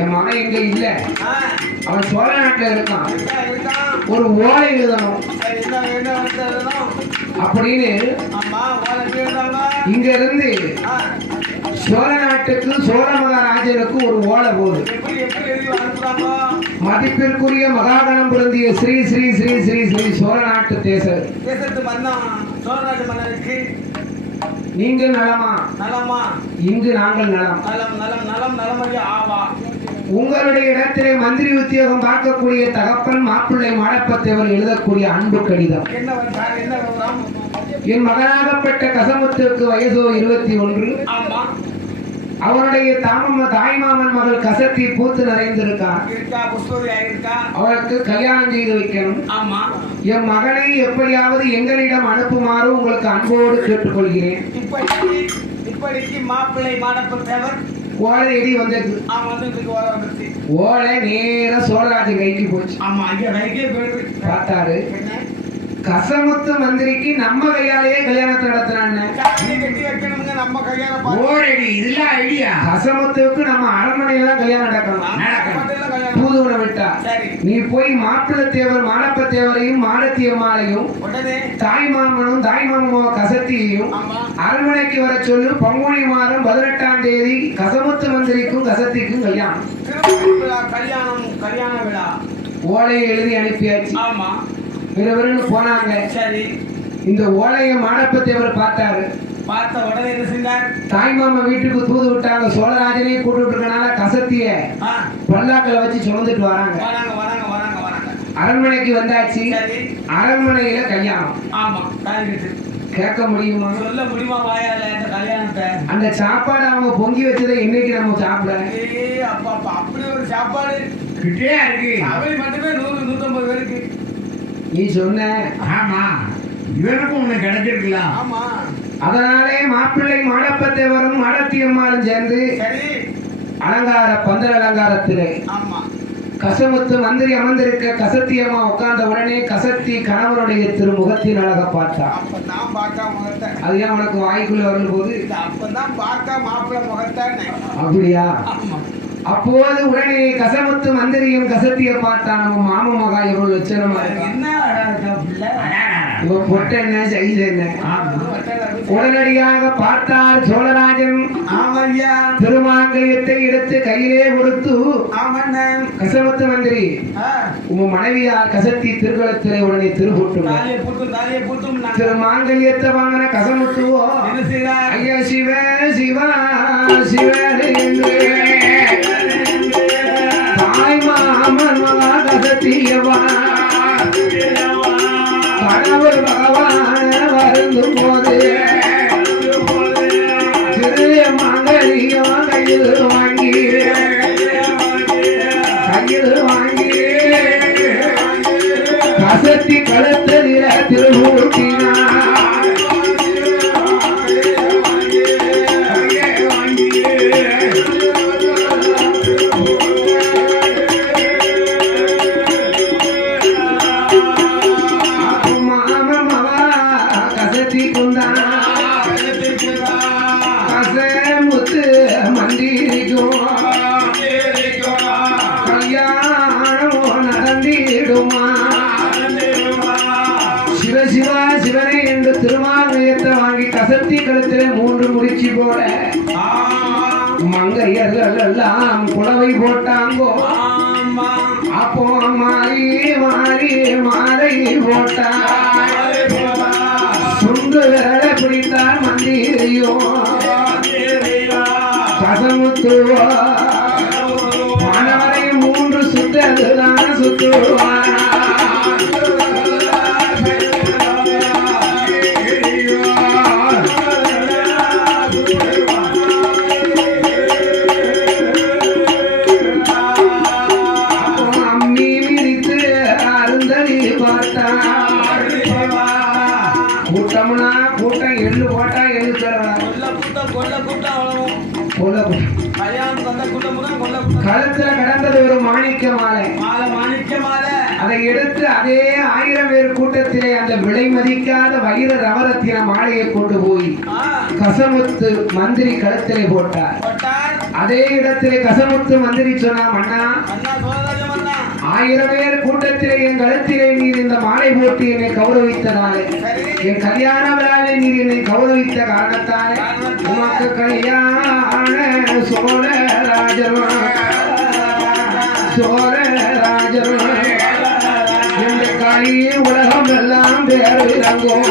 என் மகன் எங்க இல்ல, அவன் சோழ நாட்டுல இருக்கான், ஒரு ஓலை எழுதணும் அப்படின்னு இங்க இருந்து சோழ நாட்டுக்கு சோழ மகாராஜனுக்கு ஒரு ஓலை போகுது. மதிப்பிற்குரிய மகாகணம் பொருந்திய ஸ்ரீ ஸ்ரீ ஸ்ரீ ஸ்ரீ ஸ்ரீ சோழ நாட்டு தேசத்து மன்னருக்கு நீங்கள் நலமா? நலமா. இங்கு நாங்கள் நலம். நலம் நலம் நலம் நலமறிய ஆவா. உங்களுடைய இடத்திலே மந்திரி உத்தியோகம் பார்க்கக்கூடிய தகப்பன் மாப்பிள்ளை மாடப்பத்தேவர் எழுதக்கூடிய அன்பு கடிதம். என் மகனாகப்பட்ட கசமுத்துக்கு வயசோ 21. அவருடைய தாய்மாமன் மகள் கசத்தி பூத்து நிறைந்திருக்கார். அவருக்கு கல்யாணம் செய்து வைக்கணும். என் மகனை எப்படியாவது எங்களிடம் அனுப்புமாறு உங்களுக்கு அன்போடு கேட்டுக்கொள்கிறேன். இப்படிக்கு மாப்பிள்ளை மாடப்பத்தேவர் ஓலை எடி வந்தது. ஓலை நேர சோழராஜன் கைக்கு போச்சு. பார்த்தாரு, கசமுத்து மந்திரிக்கு நம்ம கையாலேயே கல்யாணத்தை நடத்தினான்னு. கசமுத்துக்கு நம்ம அரண்மனையில தான் கல்யாணம் நடக்கணும். பூதுவனை விட்டா நீ போய் மாப்பிள்ளை தேவர் மாடப்பத்தேவரையும் மாடத்தியம்மாளையும் தாய்மாமனும் தாய்மாம கசத்தியையும் அரண்மனைக்கு வர சொல்லு. பங்குனி மாதம் 18ஆம் தேதி கசமுத்து மந்திரிக்கும் கசத்திக்கும் கல்யாணம். கல்யாண விழா ஓலையை எழுதி அனுப்பியாச்சு. ஆமா, விறுவிறுன்னு போனாங்க. சரி, இந்த ஓலையை மாடப்பத்தேவர் பார்த்தாரு. பார்த்த உடனே என்ன செஞ்சார்? தாய்மாமா வீட்டுக்கு தூது விட்டாங்க. சோழராஜனே கூட்டு இருக்கனால கசத்திய பல்லாக்களை வச்சு சுமந்துட்டு வராங்க. அரண்மனைக்கு வந்தாச்சு. அரண்மனையில கல்யாணம். ஆமா, கேட்க முடியுமா? சொல்ல முடியுமா வாயால அந்த கல்யாணத்தை? அந்த சாப்பாடு அவங்க பொங்கி வச்சதை இன்னைக்கு நம்ம சாப்பிட. அப்படி ஒரு சாப்பாடு கிட்டே இருக்கு. அவை மட்டுமே 100-150 பேருக்கு நீ சொன்ன. ஆமா, இவனுக்கும் ஒண்ணு கிடைச்சிருக்கலாம். ஆமா, அதனாலே மாப்பிள்ளை மாடப்பத்தேவரும் மாடத்தியம்மாளும் சேர்ந்து அலங்கார பந்தல் அலங்காரத்திலே கசமுத்து மந்திரி அமர்ந்திருக்க கசத்தியம்மா உட்கார்ந்த உடனே கசத்தி கணவனுடைய திருமுகத்தின் அழக பார்த்தா. அது ஏன் உனக்கு வாய்க்குள்ள வரும் போது அப்படியா? அப்போது உடனே கசமுத்து மந்திரியும் கசத்திய பார்த்தா. நம்ம மாம மகா எவ்வளவு லட்சணமா பொட்ட என்ன செய்த என்ன. உடனடியாக பார்த்தார் சோழராஜன். திருமாங்கல்யத்தை எடுத்து கையிலே கொடுத்து, கசமுத்து மந்திரி உங்க மனைவியார் கசத்தி திருக்குளத்திலே உடனே திருப்பூட்டும். திருமாங்கல்யத்தை வாங்கின கசமுத்துவோ ஐயா சிவ சிவா சிவ தாய்மாமன் மகா கசத்தியவா கடவுள் பகவான வருந்தும் போது திரு மகரியம் கையில் வாங்கி கசத்தி கழுத்ததில திருமூர்த்தினார். கசத்தி கழுத்திலே 3 முடிச்சு போட மங்கையர்கள் எல்லாம் குளவை போட்டாங்கோ. அப்போ மாறி மாறி மாலை போட்டா சுண்டு விரலை பிடித்தார் மந்திரியோ கசமுத்துவோ. மாணவரை 3 சுத்ததுதான் சுத்துவார். கூட்டம் எள்ளு போட்டா எள்ளு கழுத்துல கடந்தது ஒரு மாணிக்க மாலை. அதை எடுத்து அதே 1000 பேர் கூட்டத்திலே அந்த விலை மதிக்காத வைர ரவரத்தின மாலையை கொண்டு போய் கசமுத்து மந்திரி கழுத்திலே போட்டார். அதே இடத்திலே கசமுத்து மந்திரி சொன்னா மன்னா 1000 பேர் கூட்டத்திலே என் கழுத்திலே நீர் இந்த மாலை போட்டு என்னை கௌரவித்ததாலே என் கல்யாண விழாவில் நீர் என்னை கௌரவித்த காரணத்தாலே உமக்கு கல்யாண சோழராஜன் என்ற காலியே உலகம் எல்லாம் பேர் விளங்கும்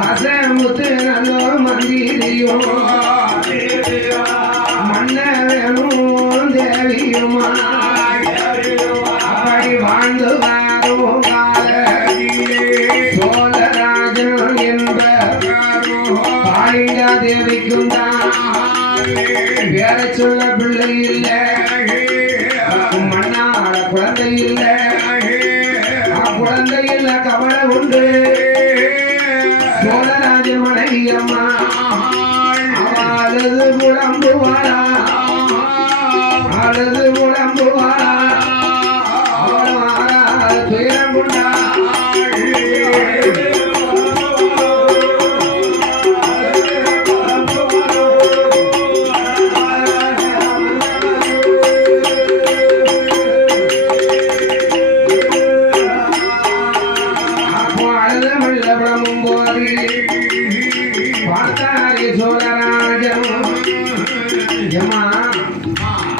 கசமுத்து நல்லோ மந்திரியும் மன்னரும் தேவியுமா அப்படி வாழ்ந்து வரும் சோழராஜன் என்ப காளிங்கா தேவிக்கும் தான் வேற சொல்ல பிள்ளை இல்லை மண்ணாட குழந்தை இல்லை குழந்தையில் கவலை உண்டு சோழராஜன் மனைவி அம்மா அழுது புலம்புவாளா அழுது புலம்புவாளா அவள் துயரம் கொண்டா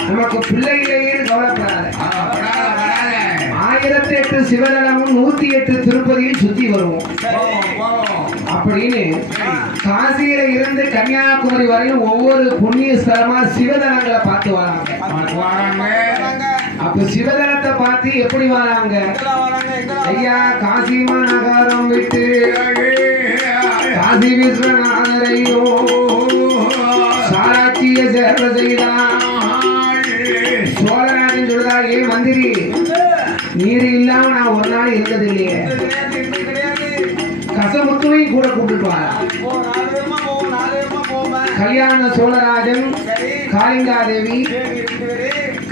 நமக்கு பிள்ளைகளையே கவலைப்படாத 1008 சிவதலமும் 108 திருப்பதியில் சுத்தி வருவோம் அப்படின்னு காசியில இருந்து கன்னியாகுமரி வரையும் ஒவ்வொரு புண்ணிய ஸ்தலமா சிவதலங்களை பார்த்து வராங்க. அப்ப சிவதலத்தை பார்த்து எப்படி வராங்க? ஐயா காசிமா நகரம் விட்டு காசி விஸ்வநாதரையோ சாராட்சிய சேவை செய்தான் சோழராஜன் சொல்றா, ஏ மந்திரி நீர் இல்லாம நான் ஒரு நாள் இருந்தது இல்லையே, கசமுத்துவையும் கூட கூப்பிட்டு வா. கல்யாண சோழராஜன் காளிங்காதேவி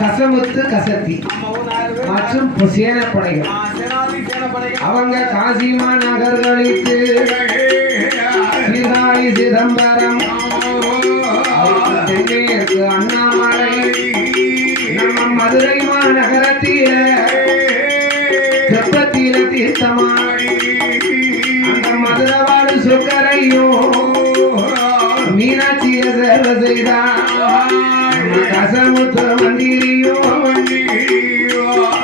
கசமுத்து கசத்தி மற்றும் சேனப்படைகள் அவங்க காசிமா நகர் கழித்து சீதாய் சிதம்பரம் தென்மேற்கு அண்ணாமலை நம்ம மதுரை மாநகரத்தில தெப்பத்தில தீர்த்தமாடி அந்த மதுரவாடு சொக்கரையும் மீனாட்சிய சேவை செய்தான் கசமுத்திர மந்திரியும்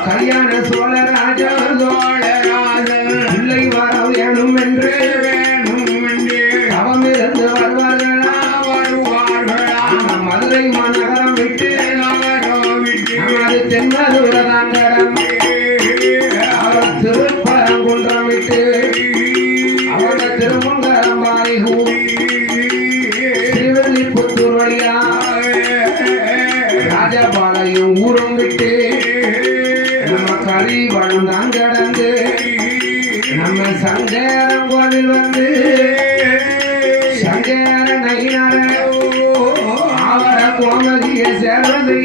கல்யாண சோழராஜன் பிள்ளை வர வேணும் என்று தவம் இருந்து வருவார்களா மதுரை மாநகரம் விட்டு நமது தென்மதுரதாங்கரம் அவர் திருப்பரங்குன்றம் விட்டு அவங்க திருமங்கலம் வாய்கூ திருவள்ளிபுத்தூர் வழியா ராஜபாளையம் ஊரும் விட்டு நம்ம கலிவளம் தான் கடந்து நம்ம சங்கேரம் கோவில் வந்து சங்கேர நயினார அவர கோமதிய சேர்வது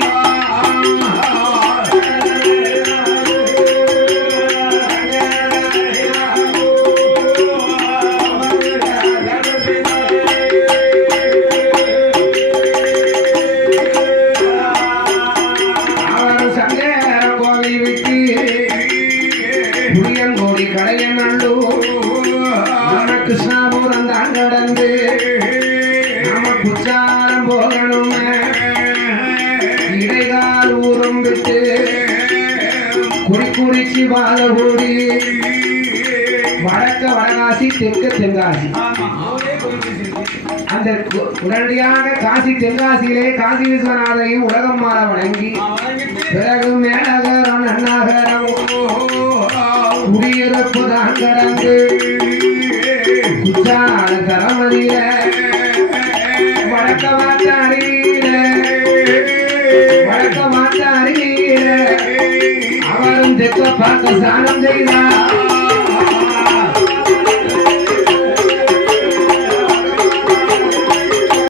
கிருஷ்ணாபுரம் தான் கடந்து நம்ம குச்சாரம் போகணும் இடைகால் ஊரும் விட்டு குறிச்சி பாலகூடி வடக்க வடகாசி தெற்கு தென்காசி அந்த உடனடியாக காசி தென்காசியிலே காசி விஸ்வநாதையும் உலகம் மாற வணங்கி பிறகு மேலகரம் நன்னகரம் குடியிருப்பு தான் கடந்து குச்சால தரமதியில வடக்க மாட்டாரியில அவரும் தெற்க பார்க்க சாணம் செய்தார்.